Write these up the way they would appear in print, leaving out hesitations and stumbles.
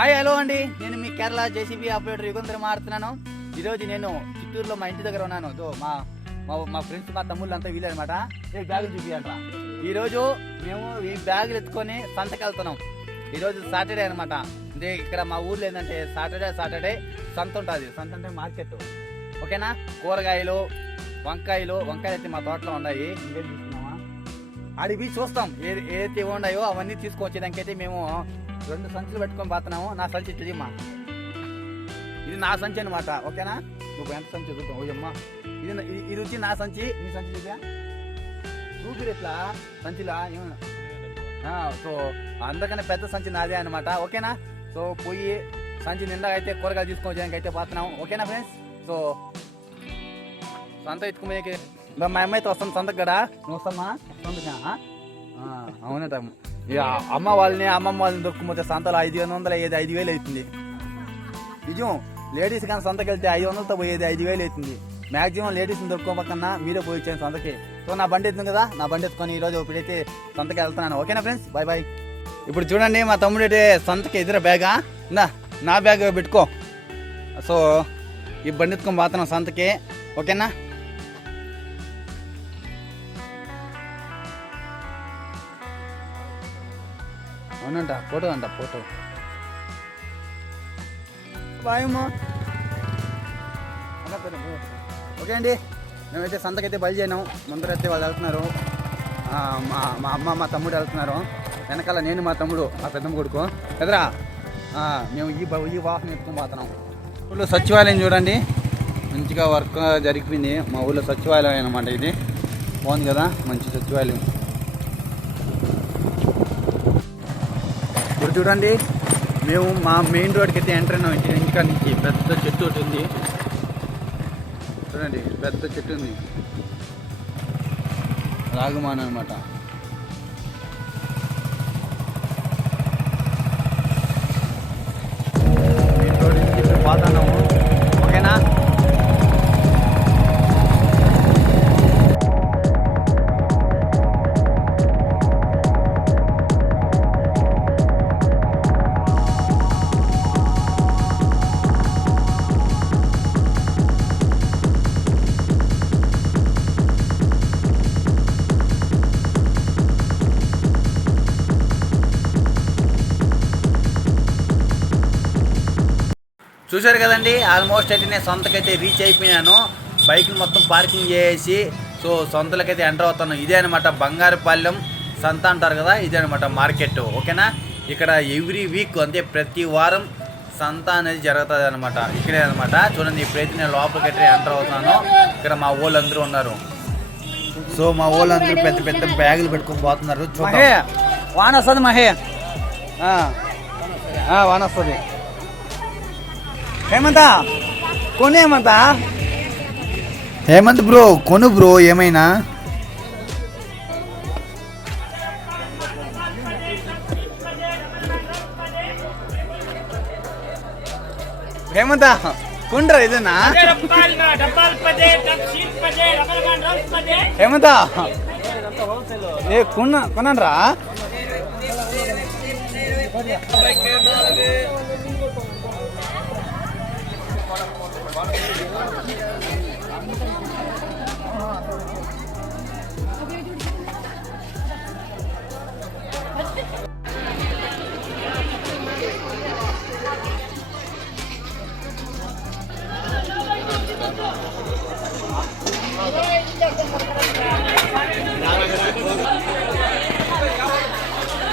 Hi hello అండి, నేను మీ Kerala JCB operator Yugandhar మాట్లాడుతున్నాను. ఈరోజు నేను చిత్తూరులో మా ఇంటి దగ్గర ఉన్నాను. మా ఫ్రెండ్స్ మా తమ్ముళ్ళు అంతా వీలనమాట. బ్యాగులు చూపించాలరా. ఈరోజు మేము ఈ బ్యాగులు ఎత్తుకొని సంతకి వెళ్తున్నాం. ఈరోజు సాటర్డే అనమాట. అంటే ఇక్కడ మా ఊర్లో ఏంటంటే సాటర్డే సంత ఉంటుంది. సంత అంటే మార్కెట్, ఓకేనా. కూరగాయలు వంకాయలు అయితే మా తోటలో ఉన్నాయి. ఇంకేం తీసుకున్నామా అడిగి చూస్తాం ఏదైతే ఉన్నాయో అవన్నీ తీసుకొచ్చేదానికైతే మేము 2 సంచులు పెట్టుకొని పోతున్నాము. నా సంచి తెలియమ్మా, ఇది నా సంచి అనమాట, ఓకేనా. నువ్వు ఎంత సంచి చూద్దాం. ఓయమ్మా, ఇది వచ్చి నా సంచి. నీ సంచి చూసా చూపిరు ఎట్లా సంచిలా. సో అందుకనే పెద్ద సంచి నాదే అనమాట, ఓకేనా. సో పోయి సంచి నిండా అయితే కూరగాయలు తీసుకొచ్చేదానికి అయితే పోతున్నాము, ఓకేనా ఫ్రెండ్స్. సో సంత ఎత్తుకునే మా అమ్మ అయితే వస్తాం సంతకు కదా. నువ్వు వస్తామా సంతకా? అవునట. అమ్మమ్మ వాళ్ళని దొరుకుపోతే సంతలో 500 అయ్యేది 5,000 అవుతుంది. నిజం, లేడీస్ కానీ సంతకి వెళ్తే 500తో పోయేది 5,000 అవుతుంది. మ్యాక్సిమం లేడీస్ని దొరుకోపకన్నా మీరే పోయి వచ్చాను సంతకి. సో నా బండి ఎత్తుంది కదా, నా బండి ఎత్తుకొని ఈరోజు ఇప్పుడైతే సంతకి వెళ్తున్నాను, ఓకేనా ఫ్రెండ్స్. బాయ్. ఇప్పుడు చూడండి, మా తమ్ముడు అయితే సంతకి ఎదురు బ్యాగా నా బ్యాగ్ పెట్టుకో. సో ఈ బండి ఎత్తుకొని పోతున్నాం సంతకి, ఓకేనా. అవునంట, ఫోటో బాయమ్మా. ఓకే అండి, మేమైతే సంతకైతే బయలుదేరినాం. ముందరైతే వాళ్ళు వెళ్తున్నారు, మా అమ్మ మా తమ్ముడు వెళ్తున్నారు. వెనకాల నేను మా తమ్ముడు మా పెద్దమ్మ కొడుకు ఎదురా. మేము ఈ వాహనం ఎత్తుకొని పోతున్నాం. ఊళ్ళో సచివాలయం చూడండి, మంచిగా వర్క్ జరిగిపోయింది. మా ఊళ్ళో సచివాలయం అనమాట. ఇది బాగుంది కదా, మంచి సచివాలయం. ఇప్పుడు చూడండి, మేము మా మెయిన్ రోడ్కి అయితే ఎంటర్ అయినాం. ఇంటికాడ నుంచి పెద్ద చెట్టు ఒకటి ఉంది చూడండి, పెద్ద చెట్టు ఉంది, రాగమాన్ అనమాట. మెయిన్ రోడ్ నుంచి ఇప్పుడు పోతున్నాము, ఓకేనా. చూశారు కదండి, ఆల్మోస్ట్ అయితే నేను సొంతకైతే రీచ్ అయిపోయినాను. బైక్ని మొత్తం పార్కింగ్ చేసి సో సొంతలకైతే ఎంటర్ అవుతాను. ఇదే అనమాట బంగారుపాలెం సంత అంటారు కదా, ఇదే అనమాట మార్కెట్, ఓకేనా. ఇక్కడ ఎవ్రీ వీక్ అంటే ప్రతి వారం సంత అనేది జరుగుతుంది అనమాట. ఇక్కడే అనమాట. చూడండి, ఇప్పుడైతే నేను లోపలికైతే ఎంటర్ అవుతాను. ఇక్కడ మా వాళ్ళందరూ ఉన్నారు. సో మా వాళ్ళందరూ పెద్ద బ్యాగులు పెట్టుకొని పోతున్నారు. వాన వస్తుంది మహే, వాన వస్తుంది. హేమంత్ బ్రో కొను బ్రో ఏమైనా. హేమంత కొండ్రా ఇదేనా హేమంత కొనండ్రా.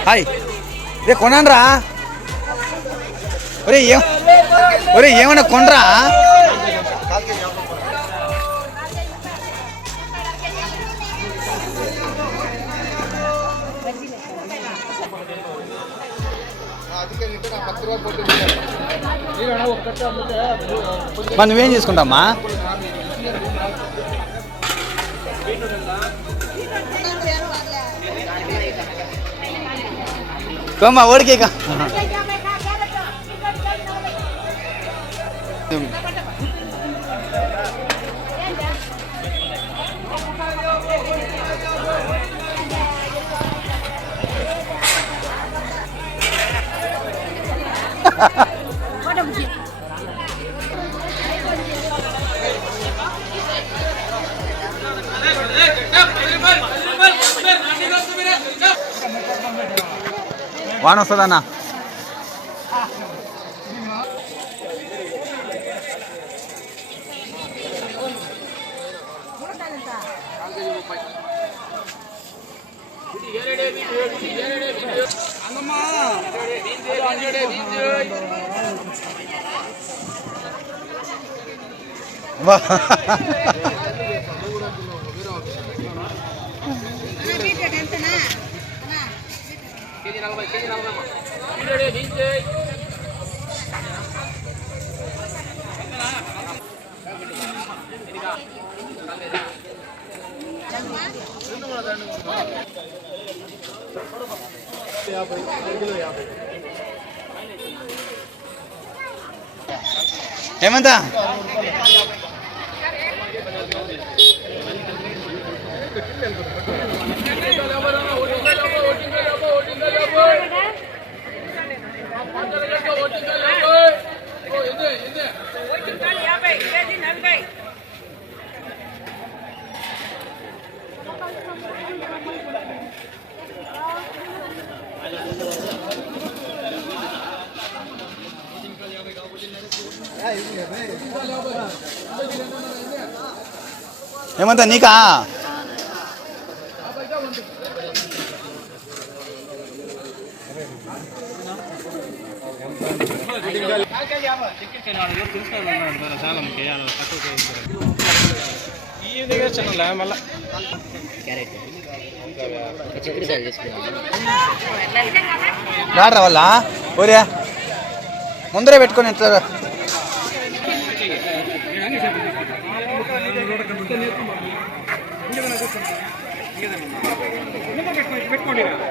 హాయ్, రే కొనండ్రా. ఒరే ఏమన్నా కొనరా. నువ్వేం చేసుకుంటామా? కమ్మా ఓడికే వాన వస్తుందన్నా. ఏమంతా ఏమంతా నీకా రాడరా వాళ్ళ ఊరే ముందరే పెట్టుకొని ఎట్లా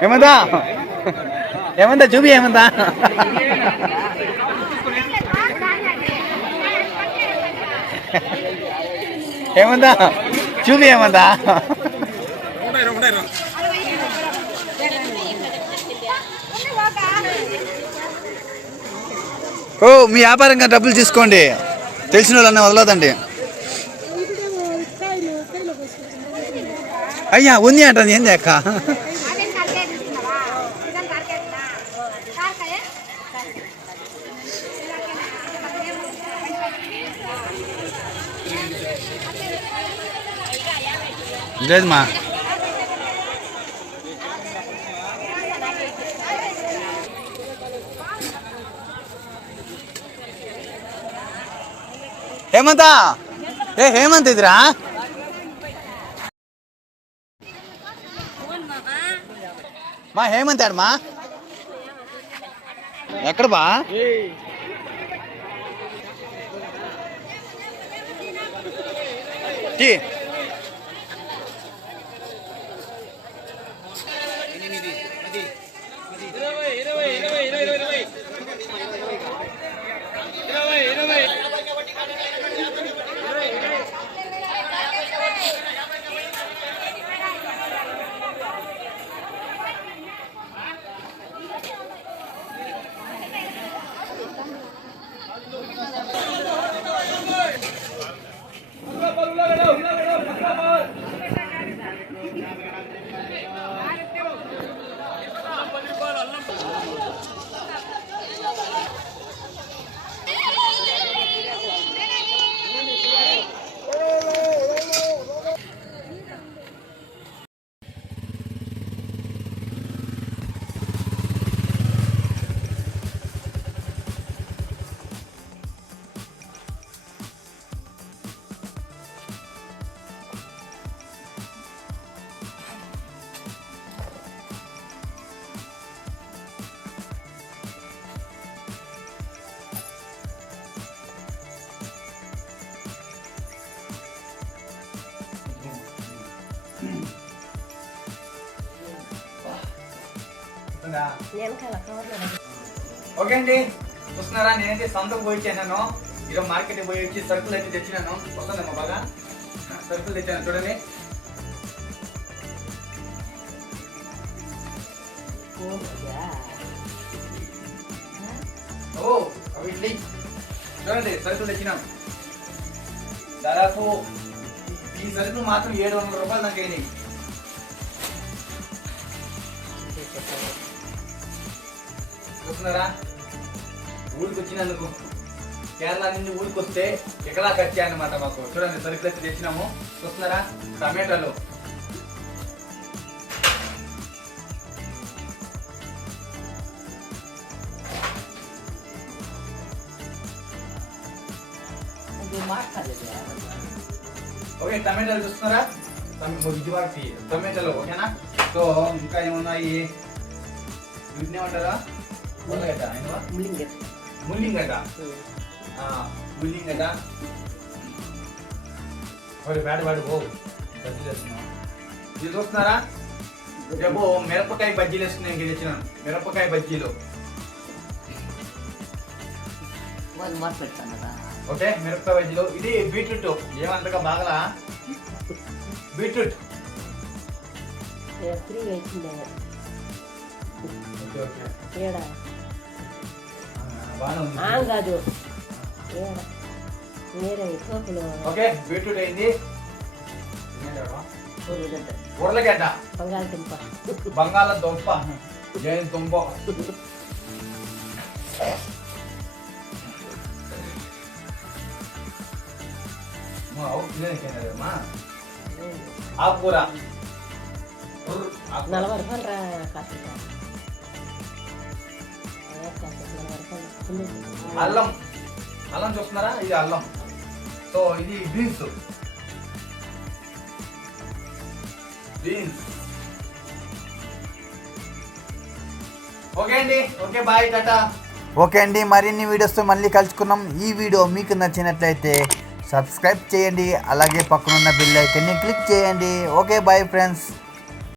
ఏమంతా ఏమంతా చూపి ఏమంతా ఏమంతా చూపి ఏమంతా ఓ మీ వ్యాపారంగా డబ్బులు తీసుకోండి, తెలిసిన వాళ్ళని వదలదండి. అయ్యా ఉంది అంటాను ఏంది అక్క. లేదమ్మా హేమంత హేమంత్ ఇదిరా మా హేమంత్ ఆడమా ఎక్కడ బా టీ ఓకే అండి, చూస్తున్నారా నేనైతే సొంతం పోయి ఇచ్చాను. ఈరోజు మార్కెట్ పోయి వచ్చి సరుకులు అయితే తెచ్చినాను. వస్తుందమ్మా బాగా సరుకులు తెచ్చాను చూడండి. ఓ అవి ఇడ్లీ చూడండి సరుకులు తెచ్చినాం. దాదాపు ఈ సరుకులు మాత్రం 700 రూపాయలు నాకు అయినాయి. చూస్తున్నారా, ఊరికి వచ్చినందుకు కేరళ నుండి ఊరికి వస్తే ఎక్కడా ఖర్చు అనమాట మాకు. చూడండి సరుకులు అయితే తెచ్చినాము. చూస్తున్నారా, టమాటాలు, ఓకే టమాటాలు చూస్తున్నారా, టమాటాలు ఓకేనా. సో ఇంకా ఏమున్నాయి, వీటిని ఏమంటారా, ముల్లిగడ్డ, ముల్లిగడ్డ, ముల్లిగడ్డ, వాడు ఓ బజ్జీలు వేస్తున్నాం. ఇది చూస్తున్నారా, రేపు మిరపకాయ బజ్జీలు వేస్తున్నాయి. ఇంక తెచ్చినాను మిరపకాయ బజ్జీలు. ఓకే మిరపకాయ బజ్జీలు. ఇది బీట్రూట్, ఏమంతగా బాగా బీట్రూట్. ఓకే బీట్రూట్ అయింది. ఉర్లగడ్డ, బంగాళదుంప, జైన్ దుంప, ఆకుకూర, అల్లం, అల్లం చూస్తున్నారా, ఇది అల్లం. సో ఇది బీన్స్, ఓకే అండి. Okay bye, tata. ఓకే అండి, మరిన్ని వీడియోస్తో మళ్ళీ కలుసుకున్నాం. ఈ వీడియో మీకు నచ్చినట్లయితే సబ్స్క్రైబ్ చేయండి, అలాగే పక్కనున్న బెల్ ఐకాన్ని క్లిక్ చేయండి. Okay bye friends.